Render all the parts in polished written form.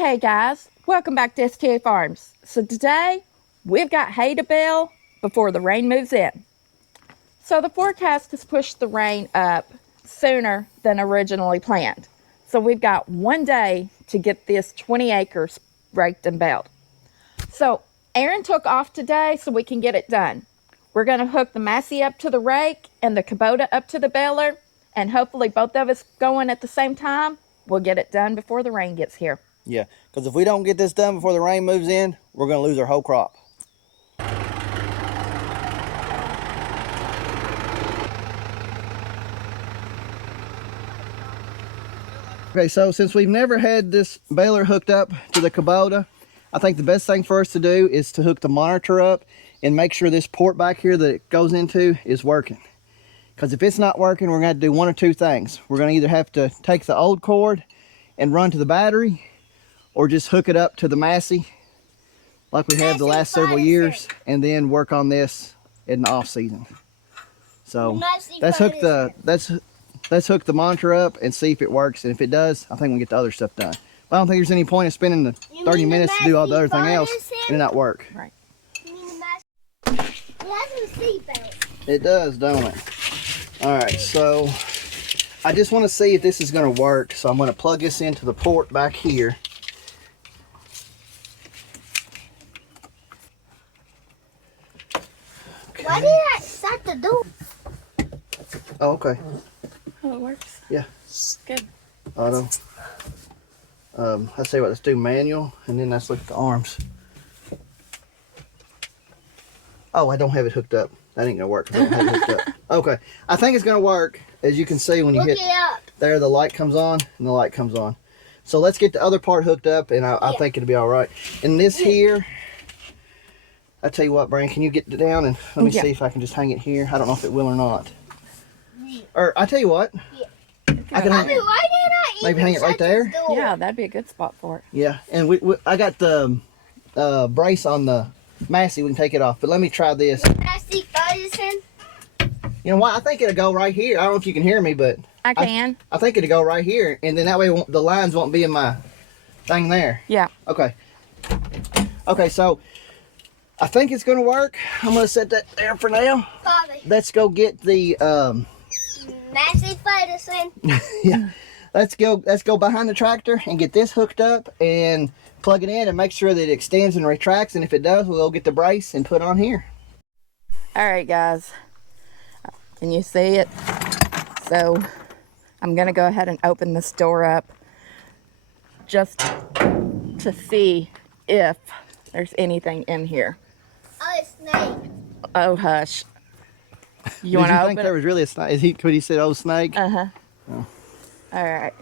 Hey guys, welcome back to STA Farms. So today we've got hay to bale before the rain moves in. So the forecast has pushed the rain up sooner than originally planned. So we've got 1 day to get this 20 acres raked and baled. So Aaron took off today so we can get it done. We're going to hook the Massey up to the rake and the Kubota up to the baler, and hopefully both of us going at the same time. We'll get it done before the rain gets here. Yeah, because if we don't get this done before the rain moves in, we're going to lose our whole crop. Okay, so since we've never had this baler hooked up to the Kubota, I think the best thing for us to do is to hook the monitor up and make sure this port back here that it goes into is working. Because if it's not working, we're going to have to do one or two things. We're going to either have to take the old cord and run to the battery, or just hook it up to the Massey like we have the last several years, and then work on this in the off season. So let's hook the monitor up and see if it works, and if it does, I think we'll get the other stuff done. But I don't think there's any point in spending the 30 minutes to do all the other thing else and it not work. Right. It does, don't it? All right, so I just want to see if this is going to work, so I'm going to plug this into the port back here. Okay. Why did I shut the door? Oh, okay. Oh, it works. Yeah. Good. Auto. Let's see what, let's do manual, and then let's look at the arms. Oh, I don't have it hooked up. That ain't gonna work 'cause I don't have it hooked up. Okay, I think it's gonna work. As you can see, when you hit there, the light comes on and the light comes on. So let's get the other part hooked up, and I think it'll be all right. And this here, I tell you what, Brian, can you get it down and let me see if I can just hang it here? I don't know if it will or not. Or I tell you what, I can hang it. Maybe hang it right there. Yeah, that'd be a good spot for it. Yeah, and I got the brace on the Massey. We can take it off, but let me try this. Massey Ferguson. You know what? I think it'll go right here. I don't know if you can hear me, but I can. I think it'll go right here, and then that way the lines won't be in my thing there. Yeah. Okay. Okay, so I think it's gonna work. I'm gonna set that there for now. Bobby. Let's go get the Massey Ferguson. yeah. Let's go behind the tractor and get this hooked up and plug it in and make sure that it extends and retracts, and if it does, we'll go get the brace and put on here. All right, guys. Can you see it? So I'm gonna go ahead and open this door up just to see if there's anything in here. Oh, a snake. Oh, hush. You Did want to you open think it? there was really a snake? Could he said, "Oh, snake"? Uh-huh. Oh. All right.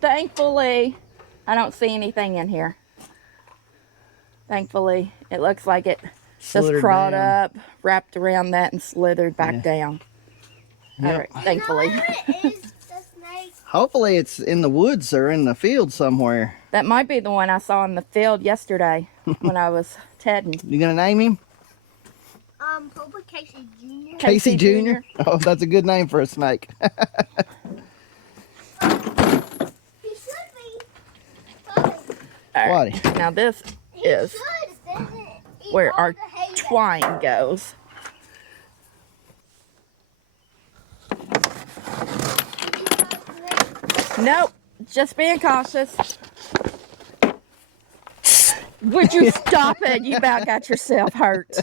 Thankfully, I don't see anything in here. Thankfully, it looks like it just Slithered crawled down. up, wrapped around that, and slithered back down. Yep. All right, thankfully. No, it is the snake. Hopefully it's in the woods or in the field somewhere. That might be the one I saw in the field yesterday when I was tedding. You gonna name him? Probably Casey Jr. Casey Jr.? Oh, that's a good name for a snake. He should be. Bobby. All right. What? Now this He is should, doesn't it? Eat where all our the hay that- twine goes. Nope, just being cautious. Would you stop it? You about got yourself hurt.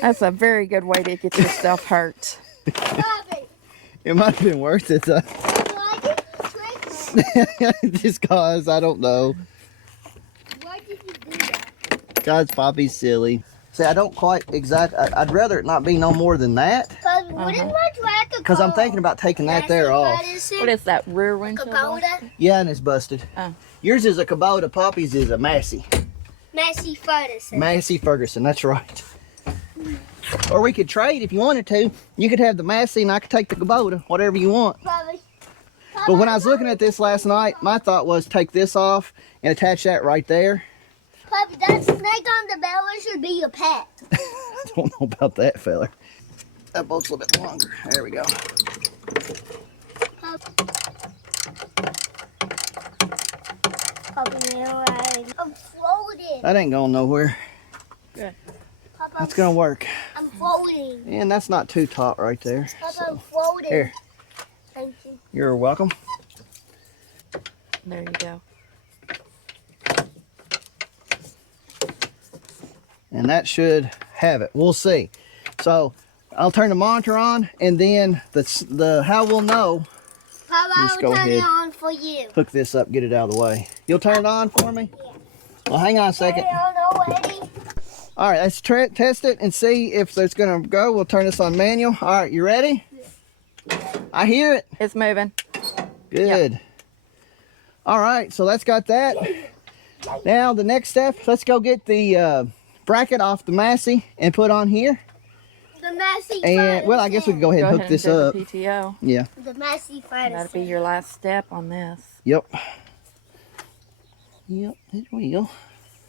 That's a very good way to get yourself hurt. Bobby, It might have been worth it. why did you trick me? Just cause, I don't know. Why did you do that? God's Poppy's silly. See, I don't quite I'd rather it not be no more than that. Because wouldn't my tractor Because I'm thinking about taking that there off. What is that, rear windshield? Kubota? Yeah, and it's busted. Oh. Yours is a Kubota, Poppy's is a Massey. Massey Ferguson. Massey Ferguson, that's right. Or we could trade if you wanted to. You could have the Massey and I could take the Kubota, whatever you want. Bobby. But when I was looking at this last night, my thought was take this off and attach that right there. Bobby, that snake on the belly should be a pet. I don't know about that, fella. That bolt's a little bit longer. There we go. I'm floating. That ain't going nowhere. Good. Papa, That's gonna work. I'm floating. And that's not too taut right there. Papa, I'm So, floating. here, Thank you. you're welcome. There you go. And that should have it. We'll see. So I'll turn the monitor on, and then the how we'll know. Papa, Let's I'll go turn ahead. it on for you. Hook this up, get it out of the way. You'll turn it on for me? Yeah. Well, hang on a second. Turn it on already. All right, let's test it and see if it's gonna go. We'll turn this on manual. All right, you ready? I hear it. It's moving. Good. All right, so that's got that. Now the next step, let's go get the bracket off the Massey and put on here. The Massey And well, I guess we can go ahead Go and ahead hook this and do up. the PTO. Yeah. The Massey Ferguson. That'll be your last step on this. Yep. Yep. There we go.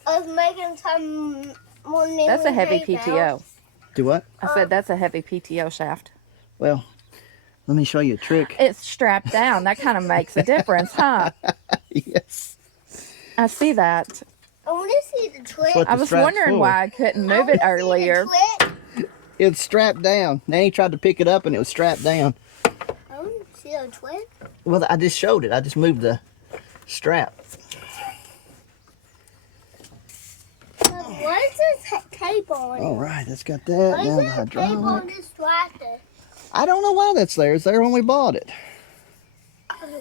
I was making some more new That's a heavy hay PTO. bales. Do what? I said that's a heavy PTO shaft. Well, let me show you a trick. It's strapped down. That kind of makes a difference, huh? Yes. I see that. I want to see the trick. What I the was strap's wondering for. why I couldn't I move it wanna see the earlier. trick. It's strapped down. Now he tried to pick it up and it was strapped down. I want to see the trick. Well, I just showed it. I just moved the strap. What is this tape on? All right, that's got that. What Now the is that tape on hydraulic. this tractor? I don't know why that's there. It's there when we bought it.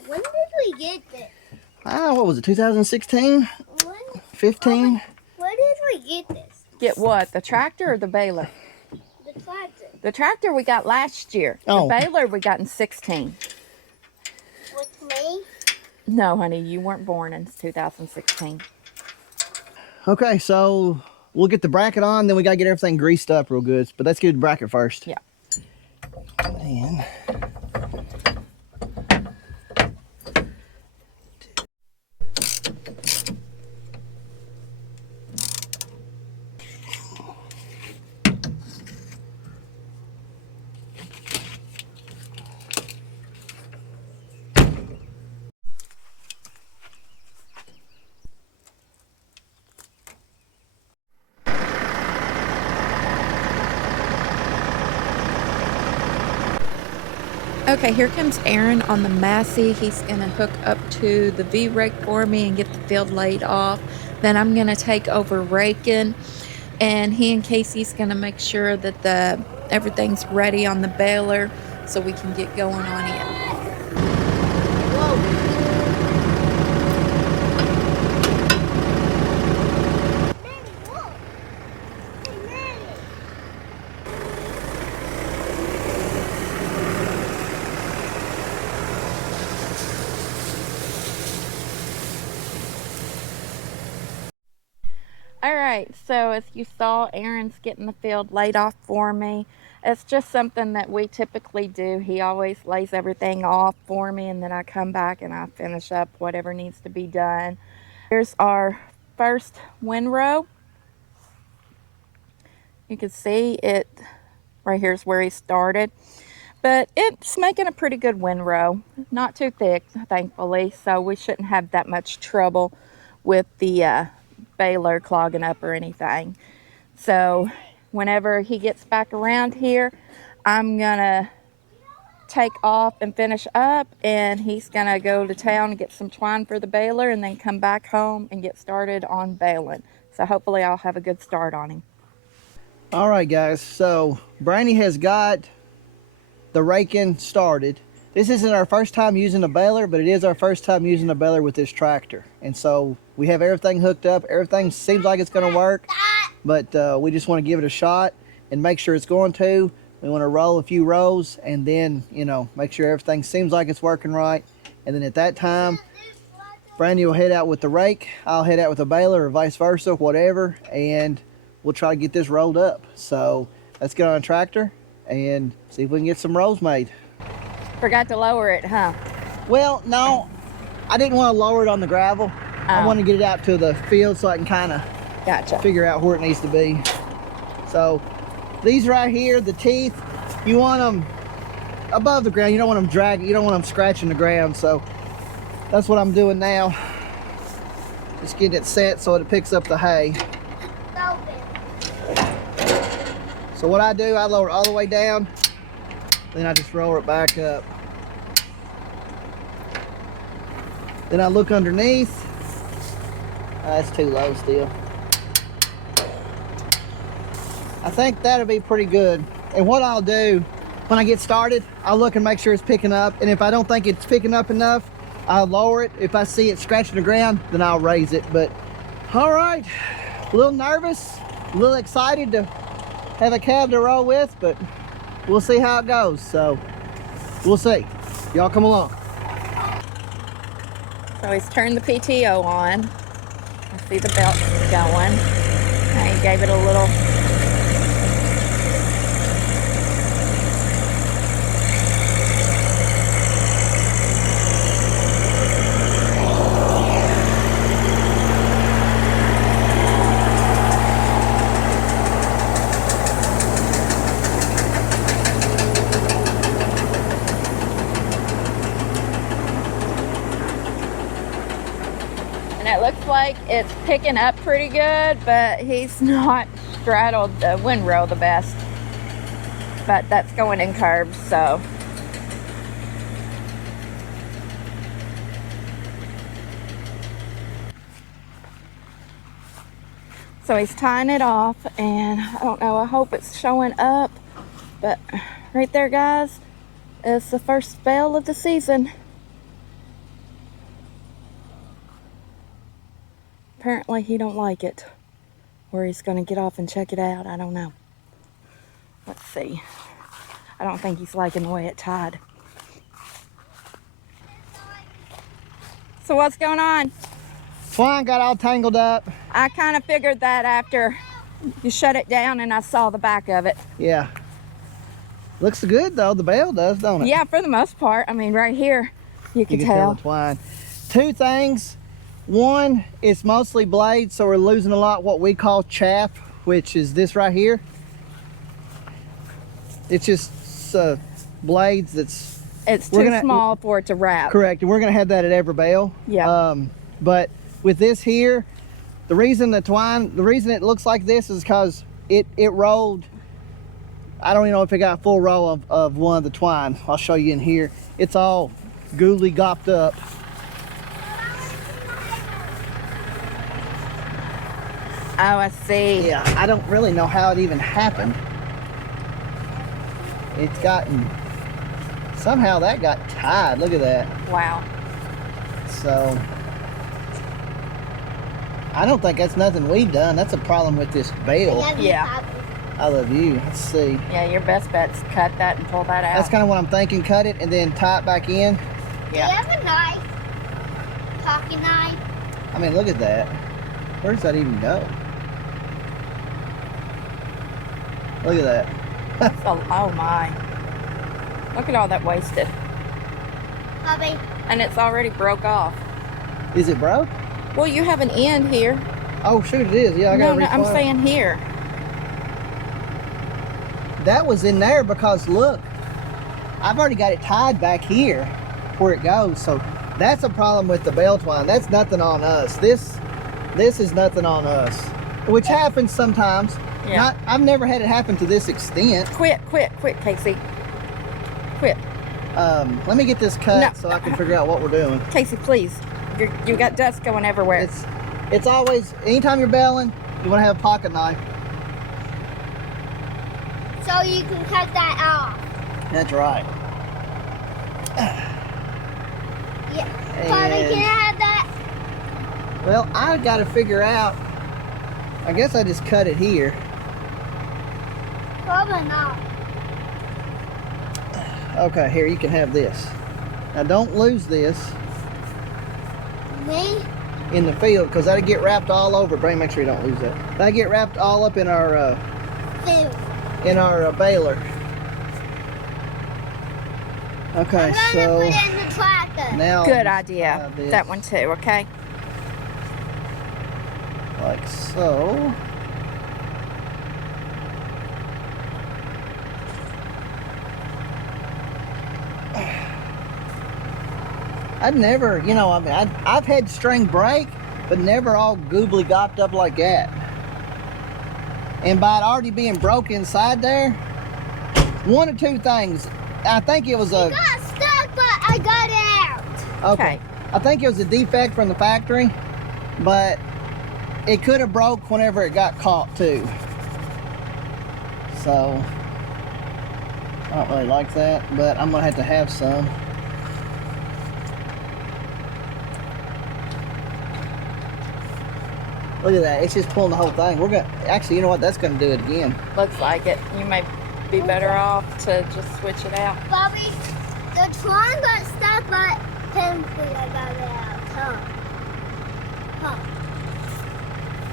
When did we get this? Ah, what was it, 2016? When, 15? when did we get this? Get what? The tractor or the baler? The tractor. The tractor we got last year. Oh. The baler we got in 16. With me? No, honey, you weren't born in 2016. Okay, so we'll get the bracket on, then we got to get everything greased up real good. But let's get the bracket first. Yeah. And Okay, here comes Aaron on the Massey. He's going to hook up to the V-Rake for me and get the field laid off. Then I'm going to take over Raking, and he and Casey's going to make sure that everything's ready on the baler so we can get going on it. All right, so as you saw, Aaron's getting the field laid off for me. It's just something that we typically do. He always lays everything off for me, and then I come back and I finish up whatever needs to be done. Here's our first windrow. You can see it right here's where he started, but it's making a pretty good windrow. Not too thick, thankfully, so we shouldn't have that much trouble with the baler clogging up or anything. So whenever he gets back around here, I'm gonna take off and finish up, and he's gonna go to town and get some twine for the baler and then come back home and get started on baling. So hopefully I'll have a good start on him. all right, guys. So Brandy has got the raking started. This isn't our first time using a baler, but it is our first time using a baler with this tractor. And so we have everything hooked up. Everything seems like it's going to work, but we just want to give it a shot and make sure it's going to. We want to roll a few rows and then, you know, make sure everything seems like it's working right. And then at that time, Brandy will head out with the rake. I'll head out with the baler or vice versa, whatever. And we'll try to get this rolled up. So let's get on a tractor and see if we can get some rolls made. Forgot to lower it, huh? Well, no, I didn't want to lower it on the gravel. I Oh. want to get it out to the field so I can kind of Gotcha. figure out where it needs to be. So these right here, the teeth, you want them above the ground. You don't want them dragging, you don't want them scratching the ground. So that's what I'm doing now. Just getting it set so it picks up the hay. So what I do, I lower it all the way down, then I just roll it back up. Then I look underneath. That's too low still. I think that'll be pretty good. And what I'll do, when I get started, I'll look and make sure it's picking up. And if I don't think it's picking up enough, I'll lower it. If I see it scratching the ground, then I'll raise it. But, all right, a little nervous, a little excited to have a cab to roll with, but we'll see how it goes. So, we'll see. Y'all come along. So he's turned the PTO on. I see the belt going. Now he gave it a little. It looks like it's picking up pretty good, but he's not straddled the windrow the best. But that's going in curves, so. So he's tying it off, and I don't know, I hope it's showing up. But right there, guys, is the first bale of the season. Apparently he don't like it, or he's gonna get off and check it out. I don't know. Let's see. I don't think he's liking the way it tied. So what's going on? Twine got all tangled up. I kind of figured that after you shut it down and I saw the back of it. Yeah. Looks good though, the bale does, don't it? Yeah, for the most part. I mean, right here, you can tell tell. the twine. Two things. One, it's mostly blades, so we're losing a lot what we call chaff, which is this right here. It's just blades that's... It's too small for it to wrap. Correct, and we're gonna have that at every bale. Yeah. But with this here, the reason it looks like this is because it rolled. I don't even know if it got a full roll of one of the twine. I'll show you in here. It's all googly gopped up. Oh, I see. Yeah, I don't really know how it even happened. It's gotten, somehow that got tied. Look at that. Wow. So, I don't think that's nothing we've done. That's a problem with this bale. Yeah. I love you. Let's see. Yeah, your best bet's cut that and pull that out. That's kind of what I'm thinking. Cut it and then tie it back in. Yeah. Do you have a knife? Pocket knife? I mean, look at that. Where does that even go? Look at that. Oh my. Look at all that wasted. Bobby. And it's already broke off. Is it broke? Well, you have an end here. Oh, shoot, it is. Yeah, I got to No, I'm saying here. That was in there because, look, I've already got it tied back here where it goes. So that's a problem with the bale twine. That's nothing on us. This is nothing on us, which happens sometimes. Yeah. I've never had it happen to this extent. Quit, Casey. Quit. Let me get this cut so I can figure out what we're doing. Casey, please. You got dust going everywhere. It's always, anytime you're baling, you want to have a pocket knife. So you can cut that off. That's right. Yeah. Bobby, can I have that? Well, I got to figure out, I guess I just cut it here. Probably not. Okay, here, you can have this. Now don't lose this Me? in the field because that'll get wrapped all over. Brain, make sure you don't lose that. That'll get wrapped all up in our baler. Okay, I'm so gonna put it in the tractor. now Good idea. That one too, okay? like so. I'd never, you know, I mean, I've had string break, but never all goobly gopped up like that. And by it already being broke inside there, one or two things. I think it was It got stuck, but I got it out. okay. I think it was a defect from the factory, but it could have broke whenever it got caught too. So I don't really like that, but I'm gonna have some. Look at that, it's just pulling the whole thing. We're gonna, actually, you know what, that's gonna do it again. Looks like it. You may be better off to just switch it out. Bobby, the twine got stuck, but thankfully I got it out. Huh.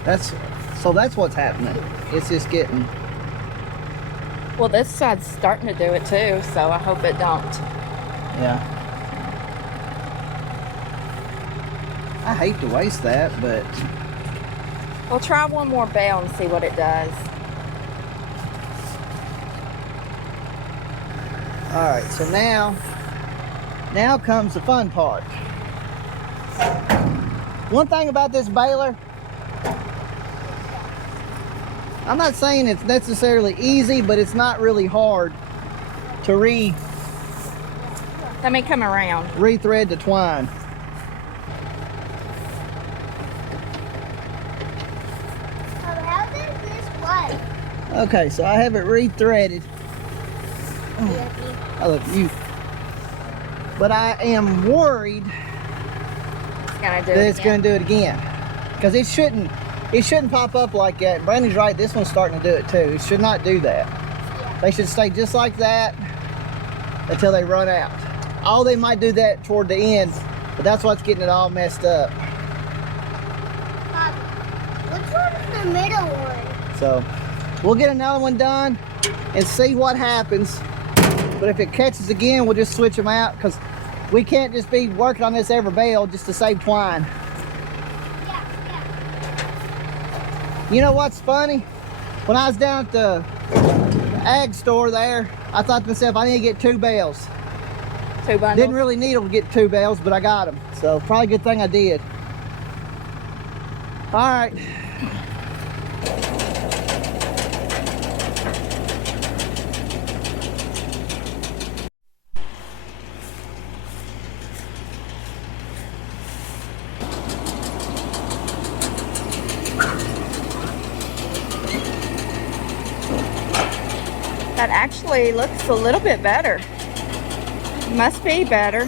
That's what's happening. It's just getting, Well, this side's starting to do it too, so I hope it don't. yeah. I hate to waste that, but We'll try one more bale and see what it does. all right, so now comes the fun part. One thing about this baler, I'm not saying it's necessarily easy, but it's not really hard to Let me come around. rethread the twine. How does this work? Okay, so I have it rethreaded. Oh, look, but I am worried It's gonna do that it it's again. going to do it again, because it shouldn't pop up like that. Brandy's right, this one's starting to do it too. It should not do that. They should stay just like that until they run out. Oh, they might do that toward the end, but that's what's getting it all messed up. Bobby, which one's the middle one? So we'll get another one done and see what happens. But if it catches again, we'll just switch them out, because we can't just be working on this every bale just to save twine. Yeah. You know what's funny? When I was down at the ag store there, I thought to myself, I need to get 2 bales. 2 bundles. Didn't really need them to get 2 bales, but I got them. So probably a good thing I did. All right. That actually looks a little bit better. Must be better.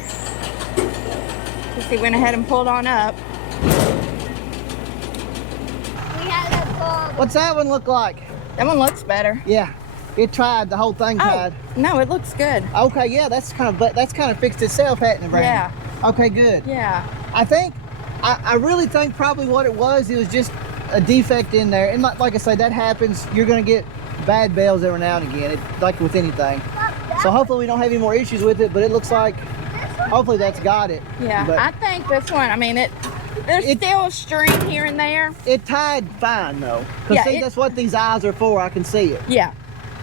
Because he went ahead and pulled on up. We had a ball. What's that one look like? That one looks better. Yeah, it tried. The whole thing tried. Oh, no, it looks good. Okay, yeah, that's kind of fixed itself, hasn't it, Brandon? Yeah. Okay, good. Yeah. I really think probably what it was just a defect in there. And like I say, that happens. You're gonna get bad bales every now and again, like with anything. So hopefully we don't have any more issues with it, but it looks like hopefully that's got it. Yeah. But I think this one, I mean, there's still a string here and there. it tied fine though. Because Yeah, see, that's what these eyes are for. I can see it. Yeah.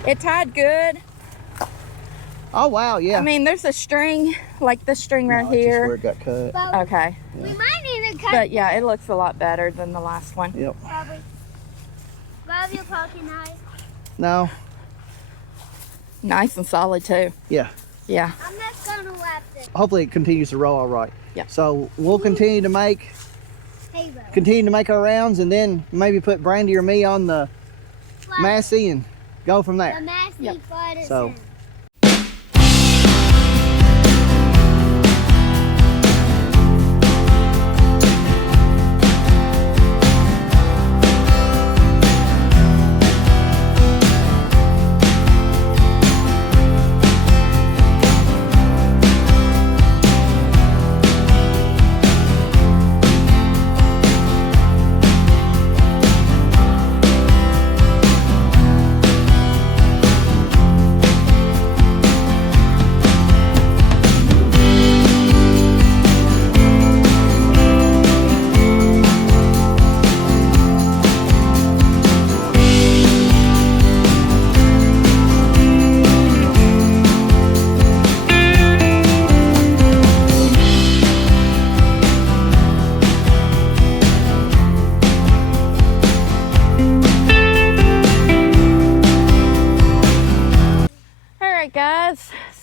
It tied good. Oh wow, yeah. I mean, there's a string, like this string right No, it's just where here. it got cut. Bobby, Okay. we might need to cut. But yeah, it looks a lot better than the last one. Yep. Bobby, grab your pocket knife. No. Nice and solid too. Yeah. Yeah. I'm not gonna wrap this. Hopefully it continues to roll all right. Yeah. So we'll continue to make Hey, our rounds, and then maybe put Brandy or me on the Massey and go from The there. Massey Yep. Ferguson. So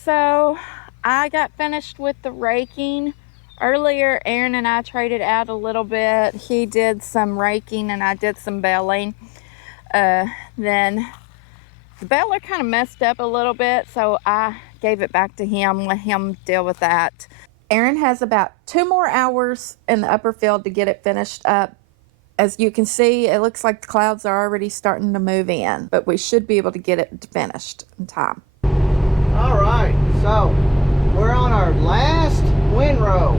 So I got finished with the raking. Earlier, Aaron and I traded out a little bit. He did some raking and I did some baling. Then the baler kind of messed up a little bit, so I gave it back to him, let him deal with that. Aaron has about 2 more hours in the upper field to get it finished up. As you can see, it looks like the clouds are already starting to move in, but we should be able to get it finished in time. All right, so we're on our last windrow.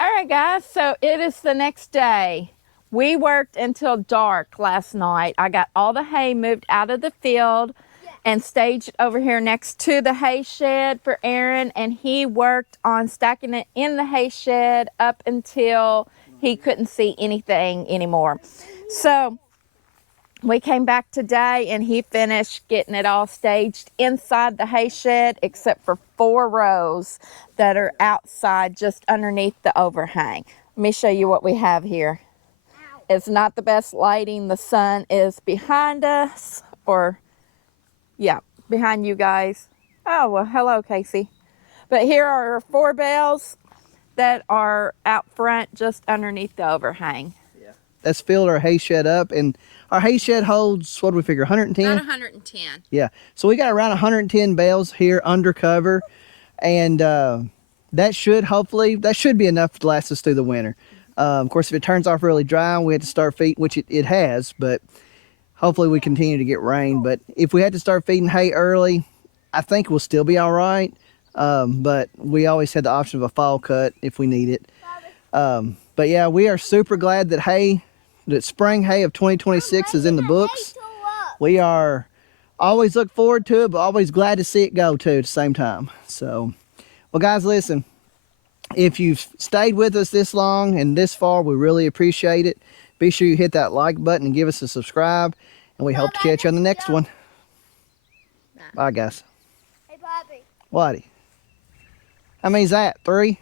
All right, guys, so it is the next day. We worked until dark last night. I got all the hay moved out of the field and staged over here next to the hay shed for Aaron, and he worked on stacking it in the hay shed up until he couldn't see anything anymore. So we came back today and he finished getting it all staged inside the hay shed except for 4 rows that are outside just underneath the overhang. Let me show you what we have here. It's not the best lighting. The sun is behind us, or yeah, behind you guys. Oh, well, hello, Casey. But here are 4 bales that are out front just underneath the overhang. That's filled our hay shed up, and our hay shed holds, what do we figure, 110? About 110. Yeah, so we got around 110 bales here under cover, and that should be enough to last us through the winter. Of course, if it turns off really dry, we had to start feeding, which it has, but hopefully we continue to get rain. But if we had to start feeding hay early, I think we'll still be all right. But we always had the option of a fall cut if we need it. But yeah, we are super glad that spring hay of 2026 is in the books. We are always look forward to it, but always glad to see it go too at the same time. So, well, guys, listen, if you've stayed with us this long and this far, we really appreciate it. Be sure you hit that like button and give us a subscribe, and we hope to catch you on the next one. Bye, guys. Hey, Bobby. What? How many's that? 3?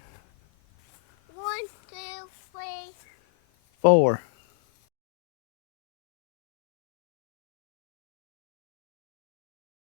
1, 2, 3. 4.